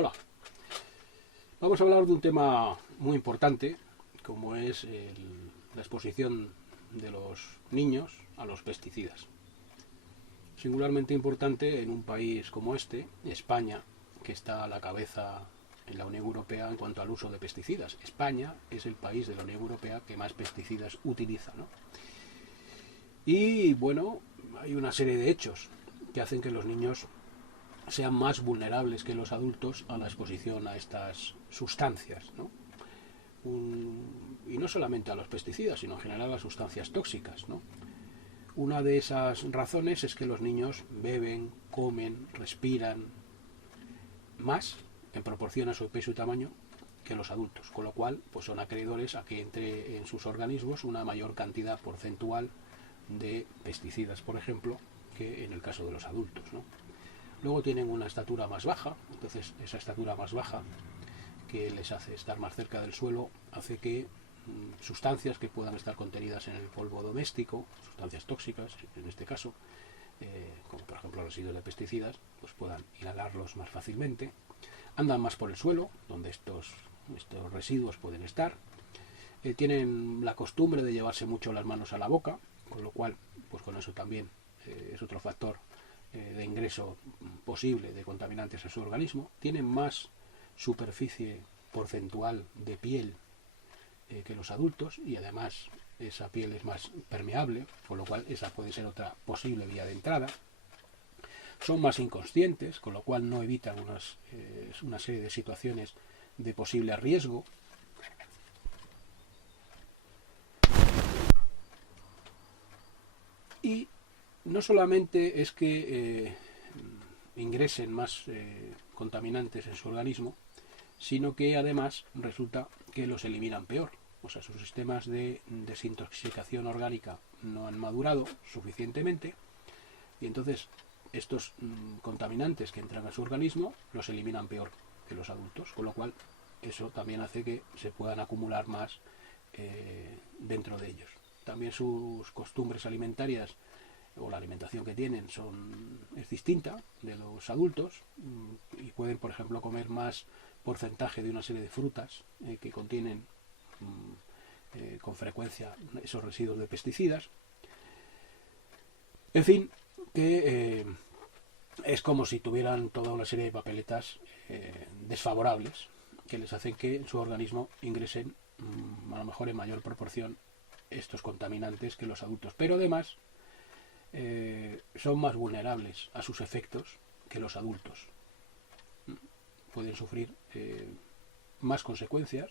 Hola, vamos a hablar de un tema muy importante como es la exposición de los niños a los pesticidas. Singularmente importante en un país como este, España, que está a la cabeza en la Unión Europea en cuanto al uso de pesticidas. España es el país de la Unión Europea que más pesticidas utiliza, ¿no? Y bueno, hay una serie de hechos que hacen que los niños sean más vulnerables que los adultos a la exposición a estas sustancias, ¿no? Y no solamente a los pesticidas, sino en general a las sustancias tóxicas, ¿no? Una de esas razones es que los niños beben, comen, respiran más en proporción a su peso y tamaño que los adultos, con lo cual pues son acreedores a que entre en sus organismos una mayor cantidad porcentual de pesticidas, por ejemplo, que en el caso de los adultos, ¿no? Luego tienen una estatura más baja, entonces esa estatura más baja que les hace estar más cerca del suelo hace que sustancias que puedan estar contenidas en el polvo doméstico, sustancias tóxicas en este caso, como por ejemplo residuos de pesticidas, pues puedan inhalarlos más fácilmente. Andan más por el suelo, donde estos residuos pueden estar. Tienen la costumbre de llevarse mucho las manos a la boca, con lo cual, pues con eso también es otro factor de ingreso posible de contaminantes a su organismo. Tienen más superficie porcentual de piel que los adultos y además esa piel es más permeable, con lo cual esa puede ser otra posible vía de entrada. Son más inconscientes, con lo cual no evitan una serie de situaciones de posible riesgo. Y no solamente es que ingresen más contaminantes en su organismo, sino que además resulta que los eliminan peor. O sea, sus sistemas de desintoxicación orgánica no han madurado suficientemente y entonces estos contaminantes que entran a su organismo los eliminan peor que los adultos, con lo cual eso también hace que se puedan acumular más dentro de ellos. También sus costumbres alimentarias o la alimentación que tienen es distinta de los adultos y pueden, por ejemplo, comer más porcentaje de una serie de frutas que contienen con frecuencia esos residuos de pesticidas. En fin, que es como si tuvieran toda una serie de papeletas desfavorables que les hacen que en su organismo ingresen a lo mejor en mayor proporción estos contaminantes que los adultos, pero además son más vulnerables a sus efectos que los adultos. Pueden sufrir más consecuencias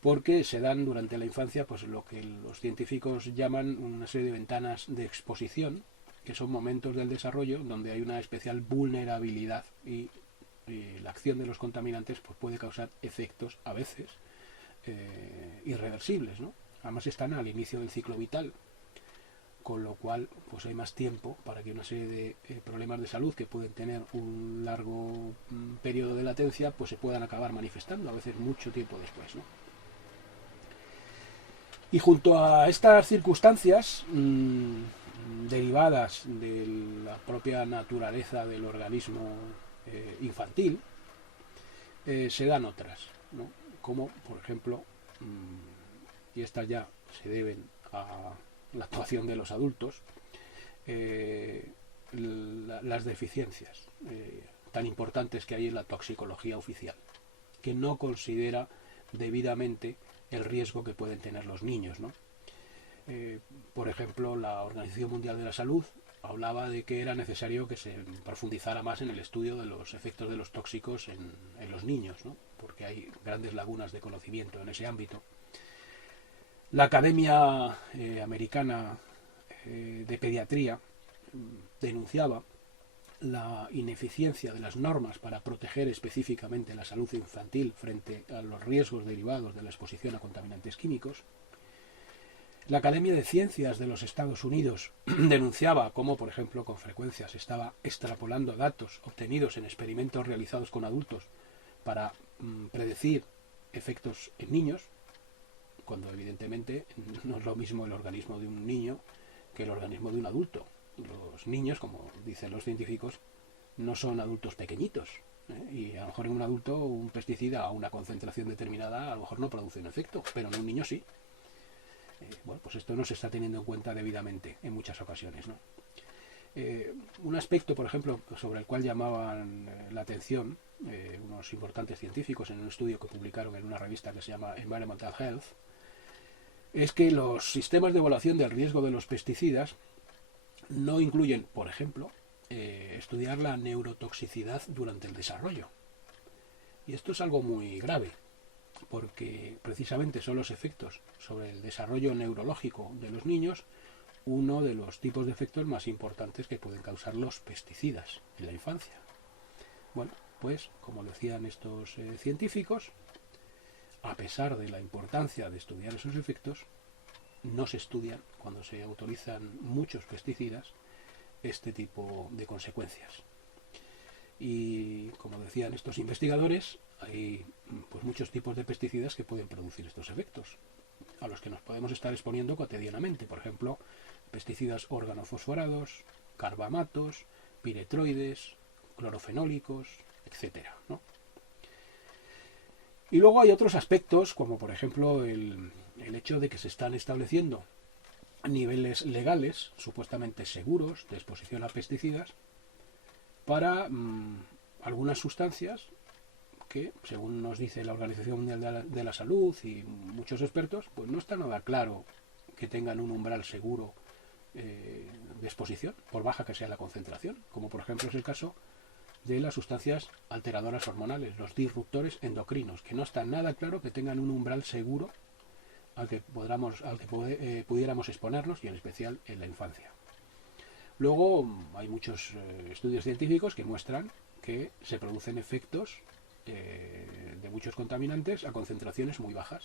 porque se dan durante la infancia pues lo que los científicos llaman una serie de ventanas de exposición, que son momentos del desarrollo donde hay una especial vulnerabilidad y la acción de los contaminantes pues puede causar efectos a veces irreversibles, ¿no? Además están al inicio del ciclo vital, con lo cual pues hay más tiempo para que una serie de problemas de salud que pueden tener un largo periodo de latencia pues se puedan acabar manifestando, a veces mucho tiempo después, ¿no? Y junto a estas circunstancias derivadas de la propia naturaleza del organismo infantil, se dan otras, ¿no? Como por ejemplo, y estas ya se deben a la actuación de los adultos, las deficiencias tan importantes que hay en la toxicología oficial, que no considera debidamente el riesgo que pueden tener los niños, ¿no? Por ejemplo, la Organización Mundial de la Salud hablaba de que era necesario que se profundizara más en el estudio de los efectos de los tóxicos en los niños, ¿no? Porque hay grandes lagunas de conocimiento en ese ámbito. La Academia Americana de Pediatría denunciaba la ineficiencia de las normas para proteger específicamente la salud infantil frente a los riesgos derivados de la exposición a contaminantes químicos. La Academia de Ciencias de los Estados Unidos denunciaba cómo, por ejemplo, con frecuencia se estaba extrapolando datos obtenidos en experimentos realizados con adultos para predecir efectos en niños, cuando evidentemente no es lo mismo el organismo de un niño que el organismo de un adulto. Los niños, como dicen los científicos, no son adultos pequeñitos, Y a lo mejor en un adulto un pesticida a una concentración determinada a lo mejor no produce un efecto, pero en un niño sí. Bueno, pues esto no se está teniendo en cuenta debidamente en muchas ocasiones, ¿no? Un aspecto, por ejemplo, sobre el cual llamaban la atención unos importantes científicos en un estudio que publicaron en una revista que se llama Environmental Health, es que los sistemas de evaluación del riesgo de los pesticidas no incluyen, por ejemplo, estudiar la neurotoxicidad durante el desarrollo. Y esto es algo muy grave, porque precisamente son los efectos sobre el desarrollo neurológico de los niños uno de los tipos de efectos más importantes que pueden causar los pesticidas en la infancia. Bueno, pues como decían estos científicos, a pesar de la importancia de estudiar esos efectos, no se estudian cuando se autorizan muchos pesticidas este tipo de consecuencias. Y como decían estos investigadores, hay pues muchos tipos de pesticidas que pueden producir estos efectos, a los que nos podemos estar exponiendo cotidianamente. Por ejemplo, pesticidas organofosforados, carbamatos, piretroides, clorofenólicos, etcétera, ¿no? Y luego hay otros aspectos, como por ejemplo el hecho de que se están estableciendo niveles legales, supuestamente seguros, de exposición a pesticidas, para algunas sustancias que, según nos dice la Organización Mundial de la Salud y muchos expertos, pues no está nada claro que tengan un umbral seguro de exposición, por baja que sea la concentración, como por ejemplo es el caso de las sustancias alteradoras hormonales, los disruptores endocrinos, que no está nada claro que tengan un umbral seguro al que pudiéramos exponernos, y en especial en la infancia. Luego hay muchos estudios científicos que muestran que se producen efectos de muchos contaminantes a concentraciones muy bajas,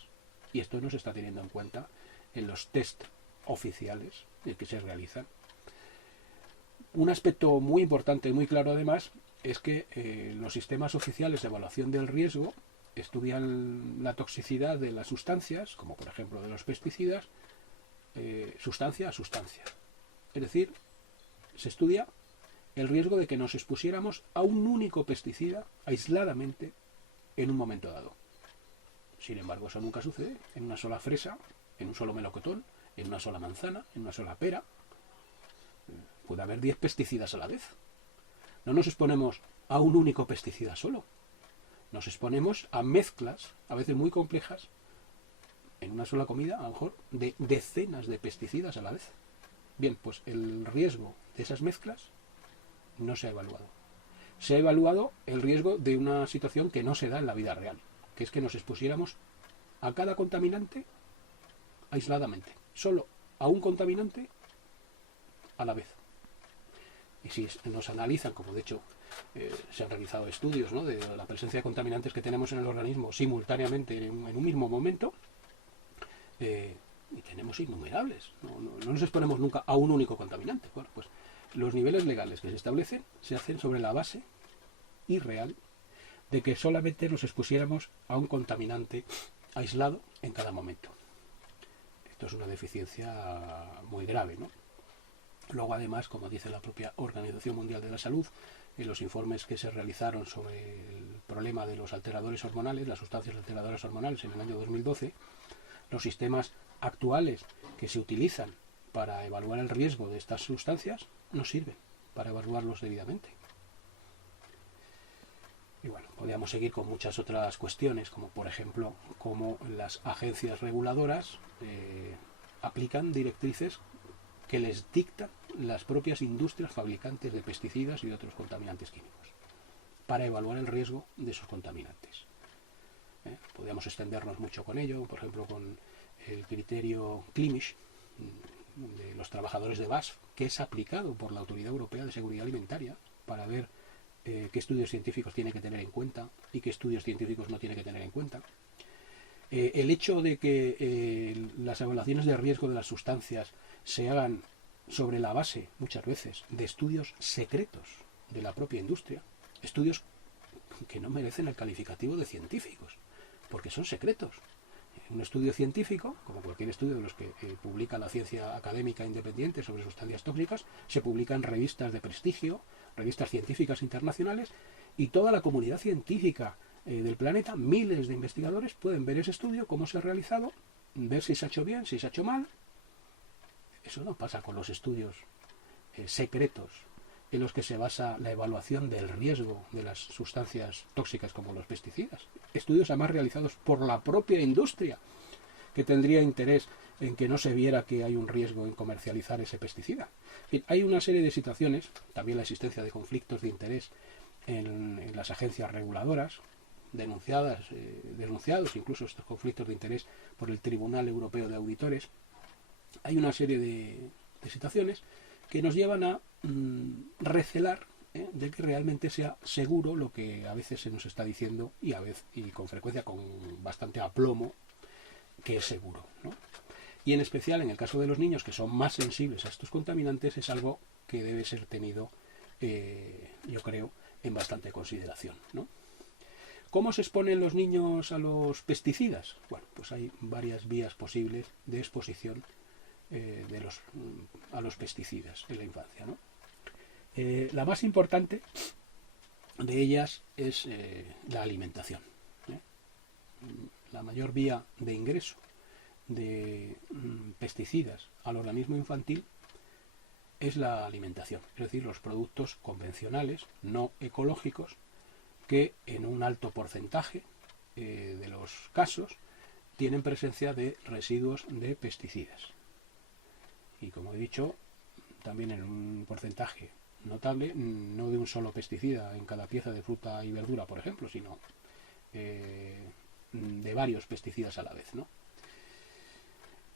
y esto no se está teniendo en cuenta en los test oficiales que se realizan. Un aspecto muy importante y muy claro además es que los sistemas oficiales de evaluación del riesgo estudian la toxicidad de las sustancias, como por ejemplo de los pesticidas, sustancia a sustancia. Es decir, se estudia el riesgo de que nos expusiéramos a un único pesticida aisladamente en un momento dado. Sin embargo, eso nunca sucede en una sola fresa, en un solo melocotón, en una sola manzana, en una sola pera. Puede haber 10 pesticidas a la vez. No nos exponemos a un único pesticida solo. Nos exponemos a mezclas, a veces muy complejas, en una sola comida, a lo mejor, de decenas de pesticidas a la vez. Bien, pues el riesgo de esas mezclas no se ha evaluado. Se ha evaluado el riesgo de una situación que no se da en la vida real, que es que nos expusiéramos a cada contaminante aisladamente, solo a un contaminante a la vez. Y si nos analizan, como de hecho se han realizado estudios, ¿no?, de la presencia de contaminantes que tenemos en el organismo simultáneamente en un mismo momento, y tenemos innumerables. No nos exponemos nunca a un único contaminante. Bueno, pues los niveles legales que se establecen se hacen sobre la base irreal de que solamente nos expusiéramos a un contaminante aislado en cada momento. Esto es una deficiencia muy grave, ¿no? Luego, además, como dice la propia Organización Mundial de la Salud, en los informes que se realizaron sobre el problema de los alteradores hormonales, las sustancias alteradoras hormonales en el año 2012, los sistemas actuales que se utilizan para evaluar el riesgo de estas sustancias no sirven para evaluarlos debidamente. Y bueno, podríamos seguir con muchas otras cuestiones, como por ejemplo, cómo las agencias reguladoras aplican directrices que les dictan las propias industrias fabricantes de pesticidas y de otros contaminantes químicos para evaluar el riesgo de esos contaminantes. Podríamos extendernos mucho con ello, por ejemplo, con el criterio CLIMISH de los trabajadores de BASF, que es aplicado por la Autoridad Europea de Seguridad Alimentaria para ver qué estudios científicos tiene que tener en cuenta y qué estudios científicos no tiene que tener en cuenta. El hecho de que las evaluaciones de riesgo de las sustancias se hagan sobre la base, muchas veces, de estudios secretos de la propia industria, estudios que no merecen el calificativo de científicos, porque son secretos. Un estudio científico, como cualquier estudio de los que publica la ciencia académica independiente sobre sustancias tóxicas, se publica en revistas de prestigio, revistas científicas internacionales, Y toda la comunidad científica del planeta, miles de investigadores, pueden ver ese estudio, cómo se ha realizado, ver si se ha hecho bien, si se ha hecho mal. Eso no pasa con los estudios secretos en los que se basa la evaluación del riesgo de las sustancias tóxicas como los pesticidas. Estudios además realizados por la propia industria, que tendría interés en que no se viera que hay un riesgo en comercializar ese pesticida. En fin, hay una serie de situaciones, también la existencia de conflictos de interés en las agencias reguladoras, denunciados incluso estos conflictos de interés por el Tribunal Europeo de Auditores. Hay una serie de situaciones que nos llevan a recelar de que realmente sea seguro lo que a veces se nos está diciendo y con frecuencia con bastante aplomo que es seguro, ¿no? Y en especial en el caso de los niños, que son más sensibles a estos contaminantes, es algo que debe ser tenido, yo creo, en bastante consideración, ¿no? ¿Cómo se exponen los niños a los pesticidas? Bueno, pues hay varias vías posibles de exposición a los pesticidas en la infancia, ¿no? La más importante de ellas es la alimentación. La mayor vía de ingreso de pesticidas al organismo infantil es la alimentación, es decir, los productos convencionales, no ecológicos, que en un alto porcentaje de los casos tienen presencia de residuos de pesticidas. Y como he dicho, también en un porcentaje notable, no de un solo pesticida en cada pieza de fruta y verdura, por ejemplo, sino de varios pesticidas a la vez, ¿no?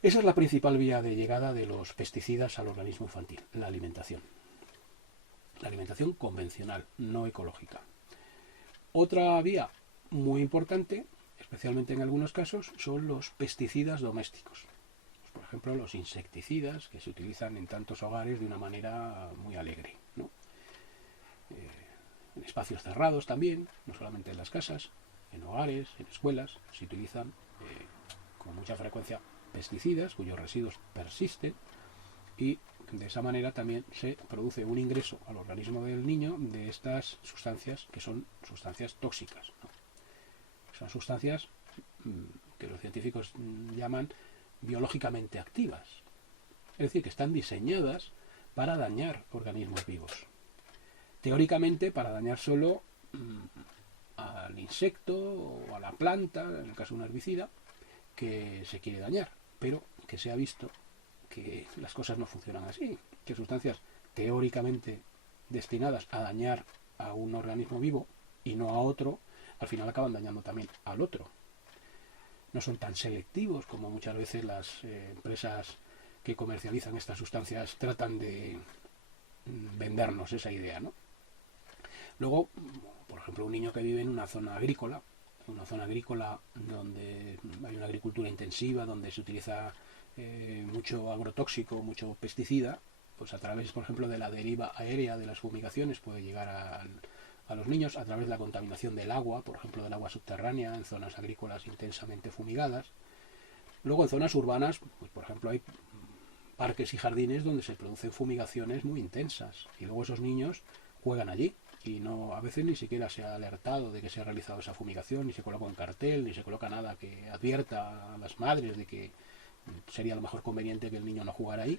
Esa es la principal vía de llegada de los pesticidas al organismo infantil, la alimentación. La alimentación convencional, no ecológica. Otra vía muy importante, especialmente en algunos casos, son los pesticidas domésticos. Por ejemplo, los insecticidas que se utilizan en tantos hogares de una manera muy alegre, ¿no? En espacios cerrados también, no solamente en las casas, en hogares, en escuelas, se utilizan con mucha frecuencia pesticidas cuyos residuos persisten y de esa manera también se produce un ingreso al organismo del niño de estas sustancias que son sustancias tóxicas, ¿no? Son sustancias que los científicos llaman biológicamente activas, es decir, que están diseñadas para dañar organismos vivos. Teóricamente para dañar solo al insecto o a la planta, en el caso de un herbicida, que se quiere dañar, pero que se ha visto que las cosas no funcionan así, que sustancias teóricamente destinadas a dañar a un organismo vivo y no a otro, al final acaban dañando también al otro. No son tan selectivos como muchas veces las empresas que comercializan estas sustancias tratan de vendernos esa idea, ¿no? Luego, por ejemplo, un niño que vive en una zona agrícola donde hay una agricultura intensiva, donde se utiliza mucho agrotóxico, mucho pesticida, pues a través, por ejemplo, de la deriva aérea de las fumigaciones puede llegar a los niños, a través de la contaminación del agua, por ejemplo, del agua subterránea en zonas agrícolas intensamente fumigadas. Luego en zonas urbanas, pues por ejemplo, hay parques y jardines donde se producen fumigaciones muy intensas y luego esos niños juegan allí y no, a veces ni siquiera se ha alertado de que se ha realizado esa fumigación, ni se coloca un cartel, ni se coloca nada que advierta a las madres de que sería a lo mejor conveniente que el niño no jugara ahí.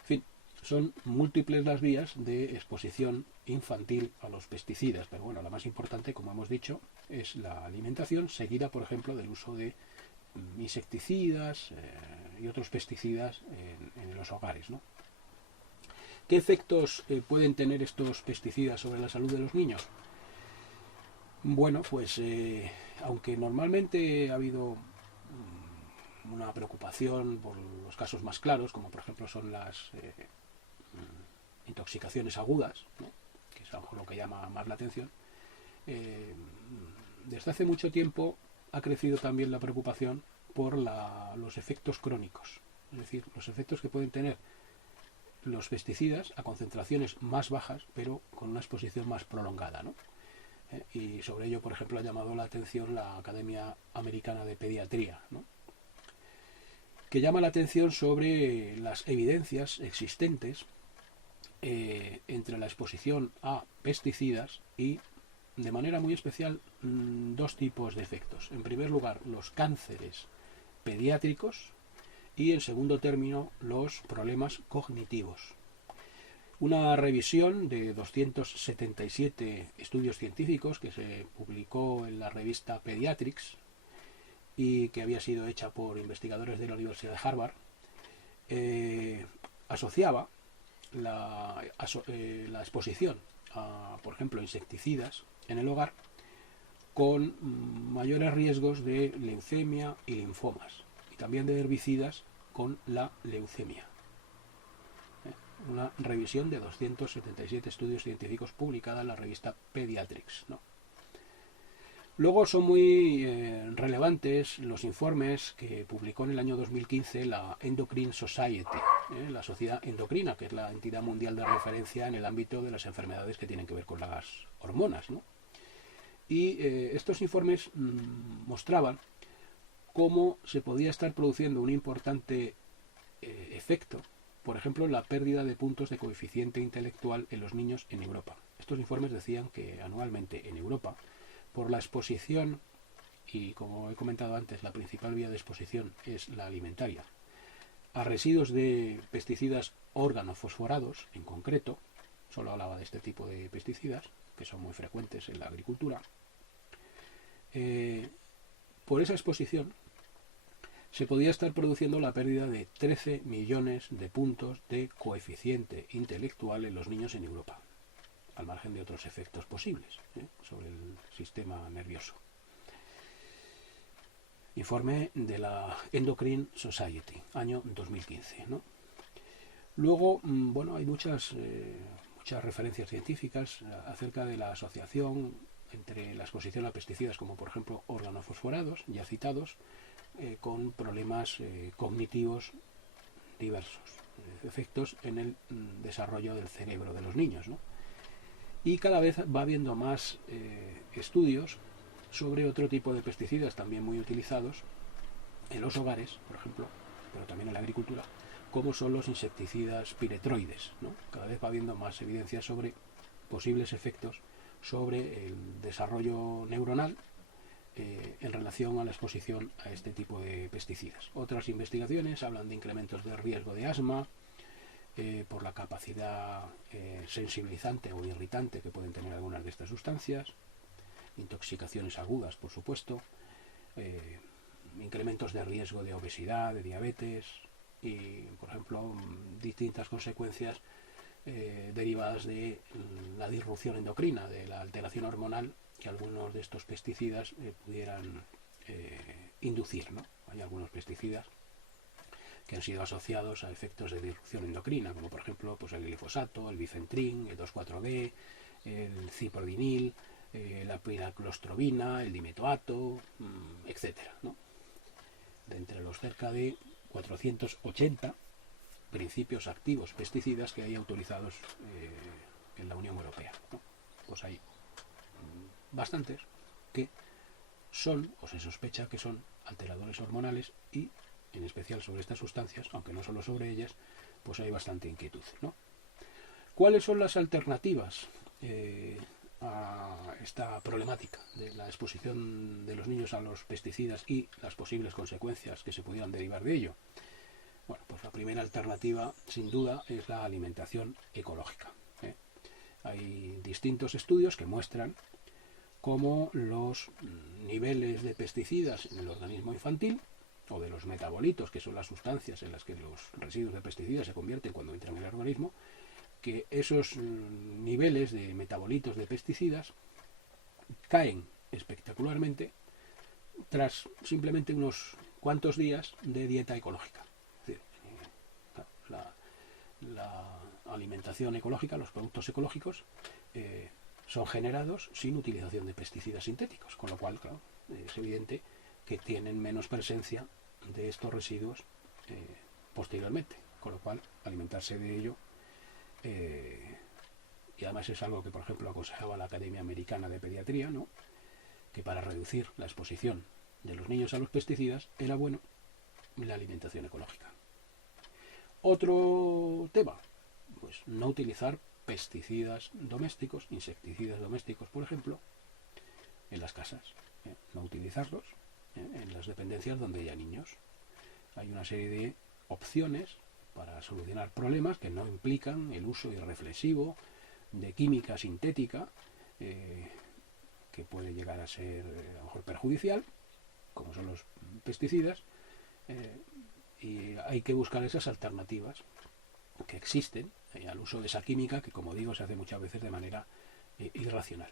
En fin, son múltiples las vías de exposición infantil a los pesticidas, pero bueno, la más importante, como hemos dicho, es la alimentación, seguida, por ejemplo, del uso de insecticidas y otros pesticidas en los hogares, ¿no? ¿Qué efectos pueden tener estos pesticidas sobre la salud de los niños? Bueno, pues aunque normalmente ha habido una preocupación por los casos más claros, como por ejemplo son las intoxicaciones agudas, ¿no?, que es a lo mejor lo que llama más la atención, desde hace mucho tiempo ha crecido también la preocupación por los efectos crónicos, es decir, los efectos que pueden tener los pesticidas a concentraciones más bajas, pero con una exposición más prolongada, ¿no? Y sobre ello, por ejemplo, ha llamado la atención la Academia Americana de Pediatría, ¿no?, que llama la atención sobre las evidencias existentes entre la exposición a pesticidas y de manera muy especial dos tipos de efectos. En primer lugar, los cánceres pediátricos y, en segundo término, los problemas cognitivos. Una revisión de 277 estudios científicos que se publicó en la revista Pediatrics y que había sido hecha por investigadores de la Universidad de Harvard, asociaba la exposición a, por ejemplo, insecticidas en el hogar con mayores riesgos de leucemia y linfomas, y también de herbicidas con la leucemia. Una revisión de 277 estudios científicos publicada en la revista Pediatrics, ¿no? Luego son muy relevantes los informes que publicó en el año 2015 la Endocrine Society, la Sociedad Endocrina, que es la entidad mundial de referencia en el ámbito de las enfermedades que tienen que ver con las hormonas, ¿no? Y estos informes mostraban cómo se podía estar produciendo un importante efecto, por ejemplo, en la pérdida de puntos de coeficiente intelectual en los niños en Europa. Estos informes decían que anualmente en Europa, por la exposición, y como he comentado antes, la principal vía de exposición es la alimentaria, a residuos de pesticidas organofosforados, en concreto, solo hablaba de este tipo de pesticidas, que son muy frecuentes en la agricultura, por esa exposición se podía estar produciendo la pérdida de 13 millones de puntos de coeficiente intelectual en los niños en Europa, al margen de otros efectos posibles sobre el sistema nervioso. Informe de la Endocrine Society, año 2015, ¿no? Luego, bueno, hay muchas referencias científicas acerca de la asociación entre la exposición a pesticidas, como por ejemplo organofosforados, ya citados, con problemas cognitivos diversos, efectos en el desarrollo del cerebro de los niños, ¿no? Y cada vez va habiendo más estudios sobre otro tipo de pesticidas también muy utilizados en los hogares, por ejemplo, pero también en la agricultura, como son los insecticidas piretroides, ¿no? Cada vez va habiendo más evidencias sobre posibles efectos sobre el desarrollo neuronal en relación a la exposición a este tipo de pesticidas. Otras investigaciones hablan de incrementos de riesgo de asma, por la capacidad sensibilizante o irritante que pueden tener algunas de estas sustancias, intoxicaciones agudas, por supuesto, incrementos de riesgo de obesidad, de diabetes y, por ejemplo, distintas consecuencias derivadas de la disrupción endocrina, de la alteración hormonal que algunos de estos pesticidas pudieran inducir, ¿no? Hay algunos pesticidas que han sido asociados a efectos de disrupción endocrina, como por ejemplo pues el glifosato, el bifentrin, el 2,4-D, el ciprodinil, la piraclostrobina, el dimetoato, etcétera, ¿no? De entre los cerca de 480 principios activos pesticidas que hay autorizados en la Unión Europea, ¿no? Pues hay bastantes que son, o se sospecha que son, alteradores hormonales y, en especial sobre estas sustancias, aunque no solo sobre ellas, pues hay bastante inquietud, ¿no? ¿Cuáles son las alternativas a esta problemática de la exposición de los niños a los pesticidas y las posibles consecuencias que se pudieran derivar de ello? Bueno, pues la primera alternativa, sin duda, es la alimentación ecológica. Hay distintos estudios que muestran cómo los niveles de pesticidas en el organismo infantil, o de los metabolitos, que son las sustancias en las que los residuos de pesticidas se convierten cuando entran en el organismo, que esos niveles de metabolitos de pesticidas caen espectacularmente tras simplemente unos cuantos días de dieta ecológica. Es decir, la alimentación ecológica, los productos ecológicos, son generados sin utilización de pesticidas sintéticos, con lo cual, claro, es evidente que tienen menos presencia de estos residuos posteriormente, con lo cual alimentarse de ello, y además es algo que por ejemplo aconsejaba la Academia Americana de Pediatría, ¿no? Que para reducir la exposición de los niños a los pesticidas era bueno la alimentación ecológica. Otro tema, pues no utilizar pesticidas domésticos, insecticidas domésticos, por ejemplo, en las casas. No utilizarlos en las dependencias donde haya niños. Hay una serie de opciones para solucionar problemas que no implican el uso irreflexivo de química sintética, que puede llegar a ser a lo mejor perjudicial, como son los pesticidas, y hay que buscar esas alternativas que existen al uso de esa química que, como digo, se hace muchas veces de manera irracional.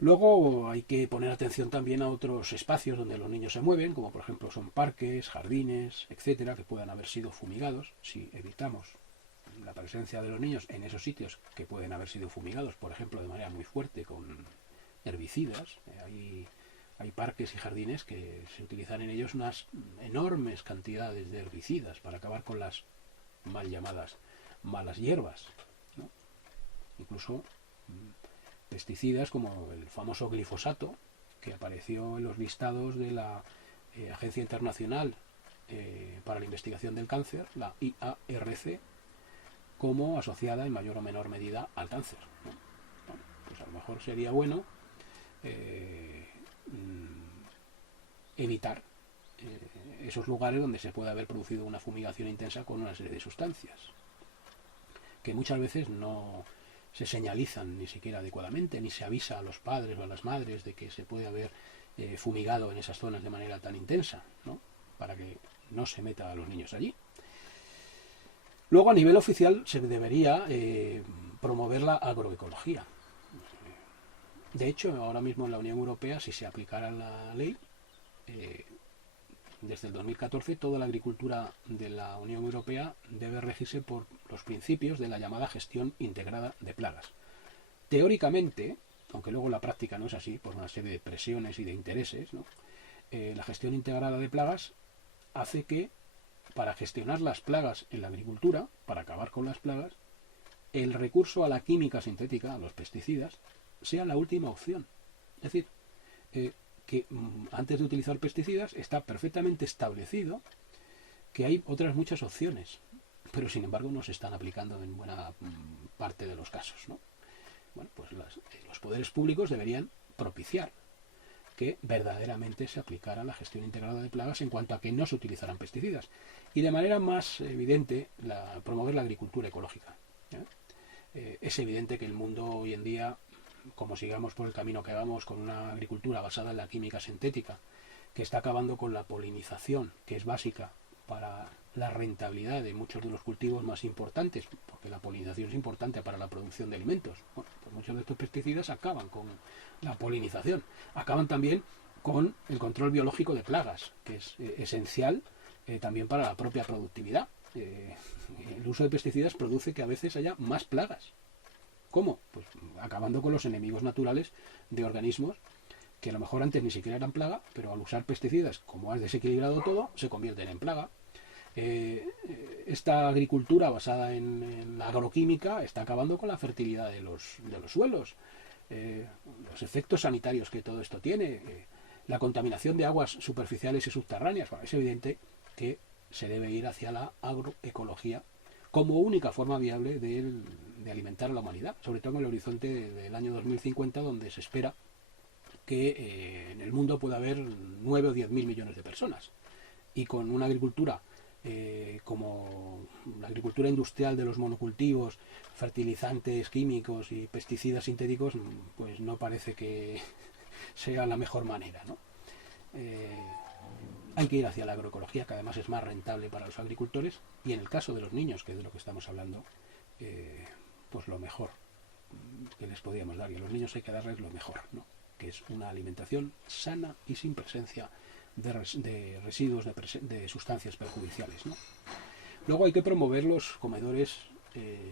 Luego hay que poner atención también a otros espacios donde los niños se mueven, como por ejemplo son parques, jardines, etcétera, que puedan haber sido fumigados. Si evitamos la presencia de los niños en esos sitios que pueden haber sido fumigados, por ejemplo, de manera muy fuerte con herbicidas, hay parques y jardines que se utilizan en ellos unas enormes cantidades de herbicidas para acabar con las mal llamadas malas hierbas, ¿no? Incluso pesticidas como el famoso glifosato, que apareció en los listados de la Agencia Internacional para la Investigación del Cáncer, la IARC, como asociada en mayor o menor medida al cáncer, ¿no? Bueno, pues a lo mejor sería bueno evitar esos lugares donde se puede haber producido una fumigación intensa con una serie de sustancias que muchas veces no se señalizan ni siquiera adecuadamente, ni se avisa a los padres o a las madres de que se puede haber fumigado en esas zonas de manera tan intensa, ¿no? Para que no se meta a los niños allí. Luego, a nivel oficial, se debería promover la agroecología. De hecho, ahora mismo en la Unión Europea, si se aplicara la ley, desde el 2014 toda la agricultura de la Unión Europea debe regirse por los principios de la llamada gestión integrada de plagas. Teóricamente, aunque luego la práctica no es así, por una serie de presiones y de intereses, ¿no? La gestión integrada de plagas hace que, para gestionar las plagas en la agricultura, para acabar con las plagas, el recurso a la química sintética, a los pesticidas, sea la última opción. Es decir, que antes de utilizar pesticidas está perfectamente establecido que hay otras muchas opciones, pero sin embargo no se están aplicando en buena parte de los casos, ¿no? Bueno, pues los poderes públicos deberían propiciar que verdaderamente se aplicara la gestión integrada de plagas en cuanto a que no se utilizaran pesticidas y de manera más evidente promover la agricultura ecológica. Es evidente que el mundo hoy en día, como sigamos por el camino que vamos con una agricultura basada en la química sintética, que está acabando con la polinización, que es básica para la rentabilidad de muchos de los cultivos más importantes, porque la polinización es importante para la producción de alimentos. Bueno, pues muchos de estos pesticidas acaban con la polinización, acaban también con el control biológico de plagas, que es esencial también para la propia productividad. El uso de pesticidas produce que a veces haya más plagas. ¿Cómo? Pues acabando con los enemigos naturales de organismos que a lo mejor antes ni siquiera eran plaga, pero al usar pesticidas, como has desequilibrado todo, se convierten en plaga. Esta agricultura basada en la agroquímica está acabando con la fertilidad de los suelos, los efectos sanitarios que todo esto tiene, la contaminación de aguas superficiales y subterráneas. Bueno, es evidente que se debe ir hacia la agroecología como única forma viable de alimentar a la humanidad, sobre todo en el horizonte del año 2050, donde se espera que en el mundo pueda haber 9 o 10 mil millones de personas. Y con una agricultura como la agricultura industrial de los monocultivos, fertilizantes químicos y pesticidas sintéticos, pues no parece que sea la mejor manera, ¿no? Hay que ir hacia la agroecología, que además es más rentable para los agricultores, y en el caso de los niños, que es de lo que estamos hablando, pues lo mejor que les podríamos dar, y a los niños hay que darles lo mejor, ¿no? Que es una alimentación sana y sin presencia de residuos, de sustancias perjudiciales, ¿no? Luego hay que promover los comedores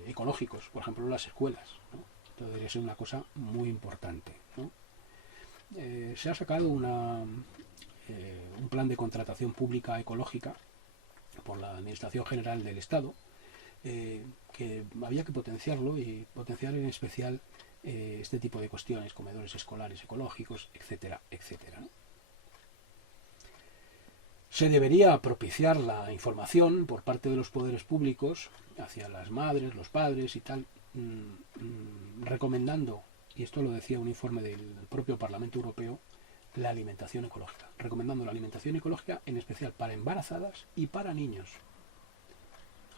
ecológicos, por ejemplo en las escuelas, ¿no? Esto debería ser una cosa muy importante, ¿no? Se ha sacado un plan de contratación pública ecológica por la Administración General del Estado, que había que potenciarlo y potenciar en especial este tipo de cuestiones, comedores escolares ecológicos, etcétera, etcétera, ¿no? Se debería propiciar la información por parte de los poderes públicos hacia las madres, los padres y tal, recomendando, y esto lo decía un informe del propio Parlamento Europeo, la alimentación ecológica, recomendando la alimentación ecológica en especial para embarazadas y para niños.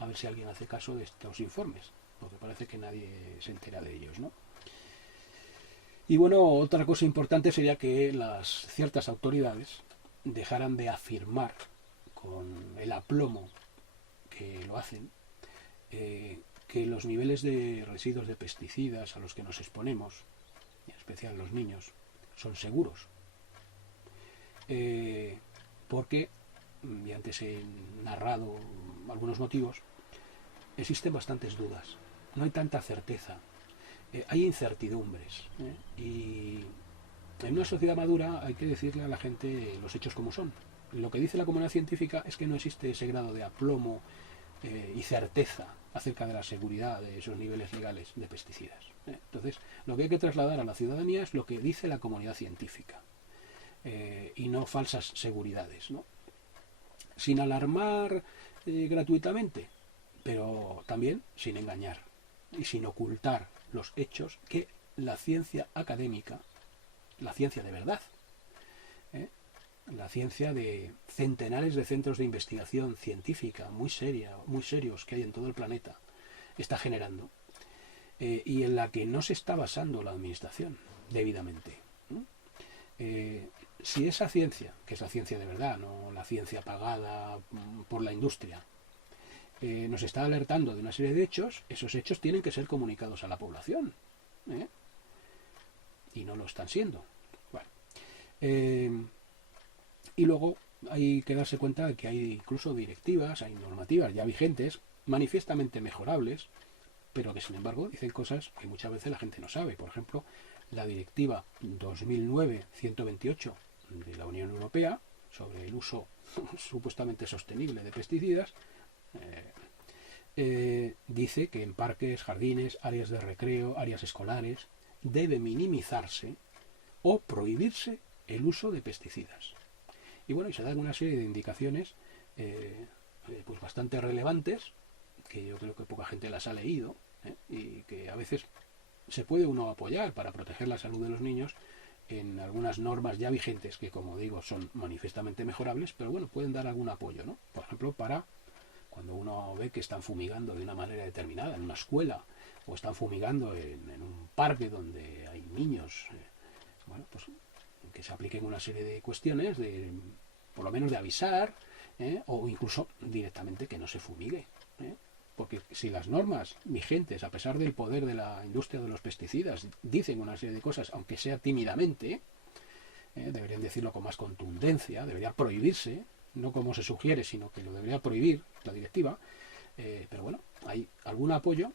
A ver si alguien hace caso de estos informes, porque parece que nadie se entera de ellos, ¿no? Y bueno, otra cosa importante sería que las ciertas autoridades dejaran de afirmar con el aplomo que lo hacen, que los niveles de residuos de pesticidas a los que nos exponemos, en especial los niños, son seguros. Porque, y antes he narrado algunos motivos, existen bastantes dudas, no hay tanta certeza, hay incertidumbres, y en una sociedad madura hay que decirle a la gente los hechos como son. Lo que dice la comunidad científica es que no existe ese grado de aplomo y certeza acerca de la seguridad de esos niveles legales de pesticidas. Entonces, lo que hay que trasladar a la ciudadanía es lo que dice la comunidad científica, y no falsas seguridades, ¿no? Sin alarmar gratuitamente, pero también sin engañar y sin ocultar los hechos que la ciencia académica, la ciencia de verdad, la ciencia de centenares de centros de investigación científica muy seria, muy serios que hay en todo el planeta, está generando, y en la que no se está basando la administración debidamente. Si esa ciencia, que es la ciencia de verdad, no la ciencia pagada por la industria, nos está alertando de una serie de hechos, esos hechos tienen que ser comunicados a la población, y no lo están siendo. Bueno, y luego hay que darse cuenta de que hay incluso directivas, hay normativas ya vigentes, manifiestamente mejorables, pero que sin embargo dicen cosas que muchas veces la gente no sabe. Por ejemplo, la directiva 2009-128 de la Unión Europea sobre el uso supuestamente sostenible de pesticidas, dice que en parques, jardines, áreas de recreo, áreas escolares, debe minimizarse o prohibirse el uso de pesticidas. Y bueno, y se dan una serie de indicaciones pues bastante relevantes, que yo creo que poca gente las ha leído, y que a veces se puede uno apoyar para proteger la salud de los niños en algunas normas ya vigentes, que como digo son manifiestamente mejorables, pero bueno, pueden dar algún apoyo, ¿no? Por ejemplo, para cuando uno ve que están fumigando de una manera determinada en una escuela, o están fumigando en un parque donde hay niños, bueno, pues que se apliquen una serie de cuestiones, de por lo menos de avisar, o incluso directamente que no se fumigue, porque si las normas vigentes, a pesar del poder de la industria de los pesticidas, dicen una serie de cosas, aunque sea tímidamente, deberían decirlo con más contundencia, debería prohibirse, no como se sugiere, sino que lo debería prohibir la directiva, pero bueno, hay algún apoyo,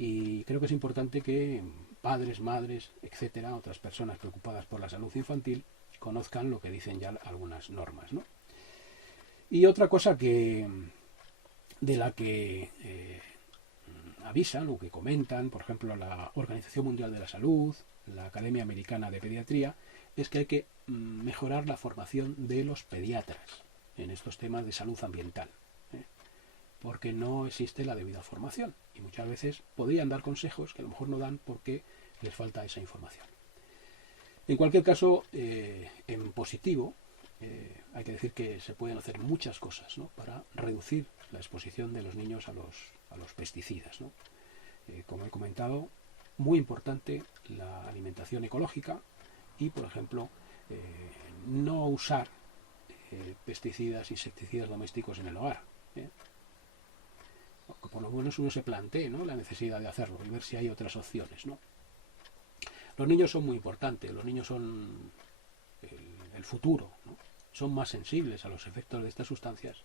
y creo que es importante que padres, madres, etcétera, otras personas preocupadas por la salud infantil, conozcan lo que dicen ya algunas normas, ¿no? Y otra cosa de la que avisan o que comentan, por ejemplo, la Organización Mundial de la Salud, la Academia Americana de Pediatría, es que hay que mejorar la formación de los pediatras en estos temas de salud ambiental, porque no existe la debida formación y muchas veces podrían dar consejos que a lo mejor no dan porque les falta esa información. En cualquier caso, en positivo, hay que decir que se pueden hacer muchas cosas, ¿no?, para reducir la exposición de los niños a los pesticidas, ¿no? Como he comentado, muy importante la alimentación ecológica y, por ejemplo, no usar pesticidas, insecticidas domésticos en el hogar. Que por lo menos uno se plantee, ¿no?, la necesidad de hacerlo y ver si hay otras opciones, ¿no? Los niños son muy importantes, los niños son el futuro, ¿no? Son más sensibles a los efectos de estas sustancias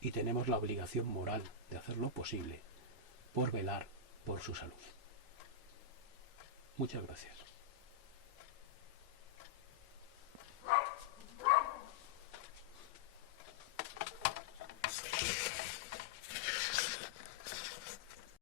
y tenemos la obligación moral de hacer lo posible por velar por su salud. Muchas gracias.